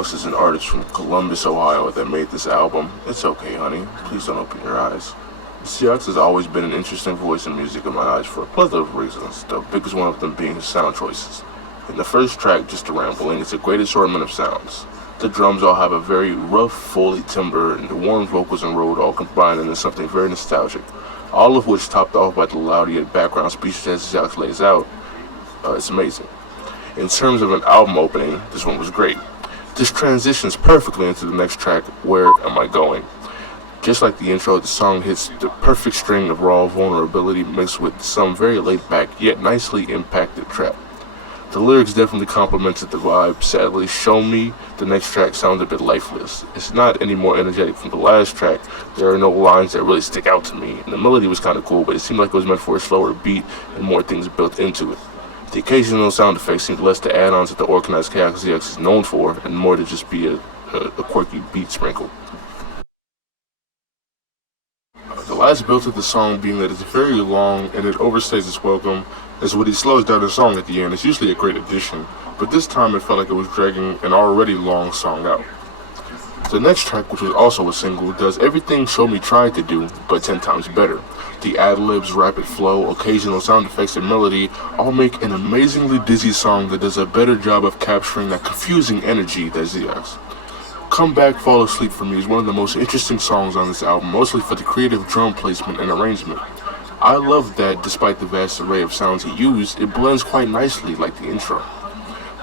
Zeox is an artist from Columbus, Ohio that made this album. It's okay, honey. Please don't open your eyes. Zeox has always been an interesting voice in music in my eyes for a plethora of reasons, the biggest one of them being his sound choices. In the first track, Just a Rambling, it's a great assortment of sounds. The drums all have a very rough, Foley timbre, and the warm vocals and Rode all combined into something very nostalgic, all of which topped off by the loud yet background speeches that Zeox lays out. It's amazing. In terms of an album opening, this one was great. This transitions perfectly into the next track, Where Am I Going? Just like the intro, the song hits the perfect string of raw vulnerability mixed with some very laid-back yet nicely impacted trap. The lyrics definitely complemented the vibe. Sadly, Show Me, the next track, sounds a bit lifeless. It's not any more energetic from the last track. There are no lines that really stick out to me, and the melody was kind of cool, but it seemed like it was meant for a slower beat and more things built into it. The occasional sound effects seemed less the add-ons that the organized chaos Zeox is known for, and more to just be a quirky beat sprinkle. The last bit of the song being that it's very long and it overstays its welcome, as when he slows down the song at the end, it's usually a great addition, but this time it felt like it was dragging an already long song out. The next track, which was also a single, does everything Show Me tried to do, but 10 times better. The ad-libs, rapid flow, occasional sound effects, and melody all make an amazingly dizzy song that does a better job of capturing that confusing energy that Zeox. Come Back, Fall Asleep for me is one of the most interesting songs on this album, mostly for the creative drum placement and arrangement. I love that despite the vast array of sounds he used, it blends quite nicely like the intro.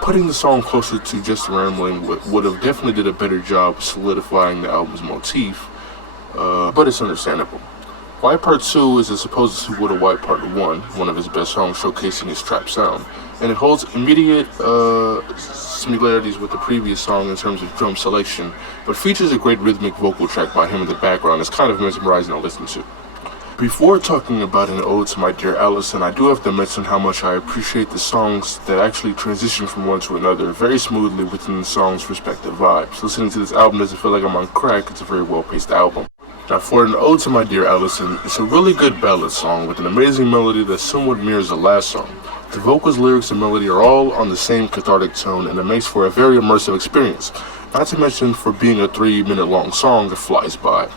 Putting the song closer to Just Rambling would have definitely did a better job solidifying the album's motif, but it's understandable. White Part 2 is as opposed to What a White Part 1, one of his best songs showcasing his trap sound, and it holds immediate similarities with the previous song in terms of drum selection, but features a great rhythmic vocal track by him in the background. It's kind of mesmerizing to listen to. Before talking about an ode to my dear Allison, I do have to mention how much I appreciate the songs that actually transition from one to another very smoothly within the song's respective vibes. Listening to this album doesn't feel like I'm on crack. It's a very well-paced album. Now, for an ode to my dear Allison, it's a really good ballad song with an amazing melody that somewhat mirrors the last song. The vocals, lyrics, and melody are all on the same cathartic tone, and it makes for a very immersive experience. Not to mention, for being a 3-minute long song, it flies by.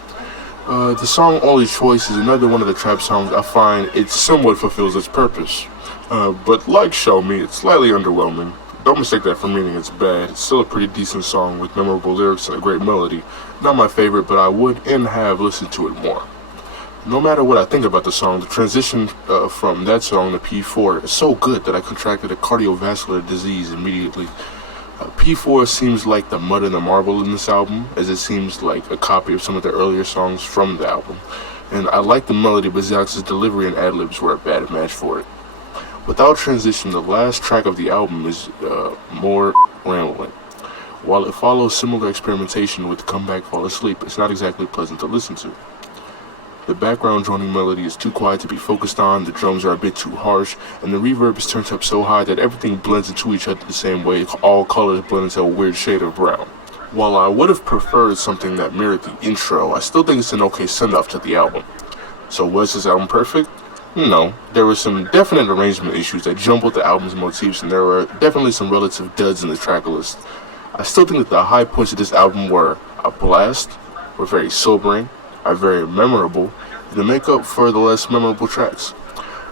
The song Only Choice is another one of the trap songs I find it somewhat fulfills its purpose. But like Show Me, it's slightly underwhelming. Don't mistake that for meaning it's bad. It's still a pretty decent song with memorable lyrics and a great melody. Not my favorite, but I would and have listened to it more. No matter what I think about the song, the transition from that song to P4 is so good that I contracted a cardiovascular disease immediately. P4 seems like the mud and the marble in this album, as it seems like a copy of some of the earlier songs from the album. And I like the melody, but Zeox's delivery and ad-libs were a bad match for it. Without transition, the last track of the album is more rambling. While it follows similar experimentation with Come Back, Fall Asleep, it's not exactly pleasant to listen to. The background droning melody is too quiet to be focused on, the drums are a bit too harsh, and the reverb is turned up so high that everything blends into each other the same way, all colors blend into a weird shade of brown. While I would have preferred something that mirrored the intro, I still think it's an okay send-off to the album. So was this album perfect? No. There were some definite arrangement issues that jumbled the album's motifs, and there were definitely some relative duds in the tracklist. I still think that the high points of this album were a blast, were very sobering, are very memorable, and to make up for the less memorable tracks.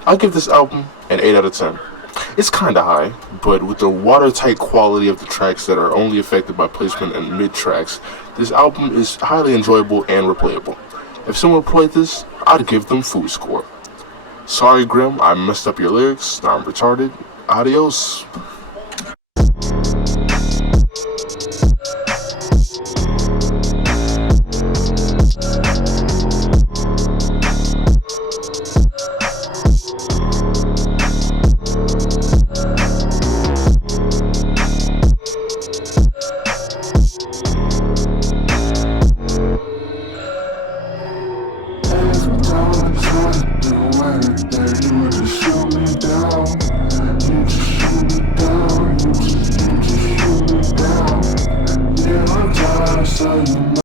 I'll give this album an 8 out of 10. It's kinda high, but with the watertight quality of the tracks that are only affected by placement and mid-tracks, this album is highly enjoyable and replayable. If someone played this, I'd give them food score. Sorry, Grim, I messed up your lyrics. Now I'm retarded. Adios.